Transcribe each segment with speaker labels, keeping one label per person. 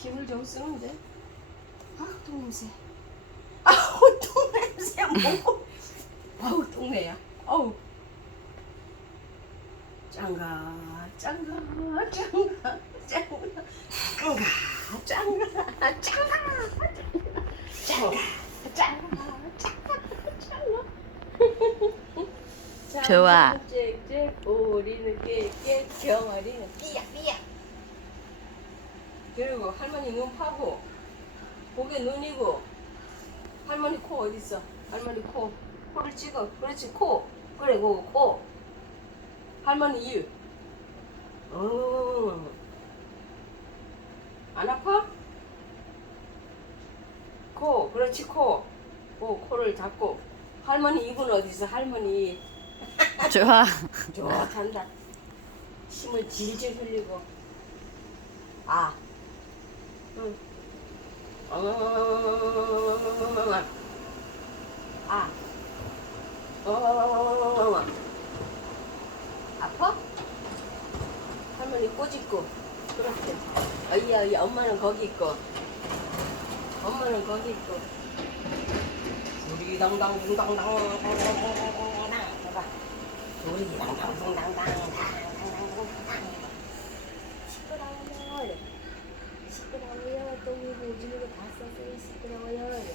Speaker 1: 힘을 좀 쓰는데. 아, 똥냄새. 아우, 똥냄새. 뭐. 아우, 똥내야. 아우. 짱가, 짱가, 짱가, 짱가, 짱가, 짱가, 짱가, 짱가, 짱가.
Speaker 2: 좋아.
Speaker 1: 우리는 깨깨, 병아리는 삐약, 삐약. 그리고 할머니 눈 파고, 고개 눈이고, 할머니 코 어디 있어? 할머니 코, 코를 찍어. 그렇지 코. 그래, 그거 코. 할머니 이유. 어. 안 아파? 코, 그렇지 코. 코, 코를 잡고. 할머니 입은 어디 있어? 할머니.
Speaker 2: 좋아.
Speaker 1: 좋단다. 힘을 질질 흘리고. 아. 아. 어. 아파? 할머니 꼬집고. 그렇게. 어이야, 어이야. 엄마는 거기 있고. 엄마는 거기 있고. 우리 당당 붕당당 당당당당당당 해봐. 우리 당당 붕당당 당당당당당 시끄러워요. 이래. 시끄러워요. 똥이 오지는 거다 썼어요. 시끄러워요. 이래.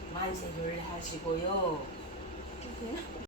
Speaker 1: 만세를 하시고요.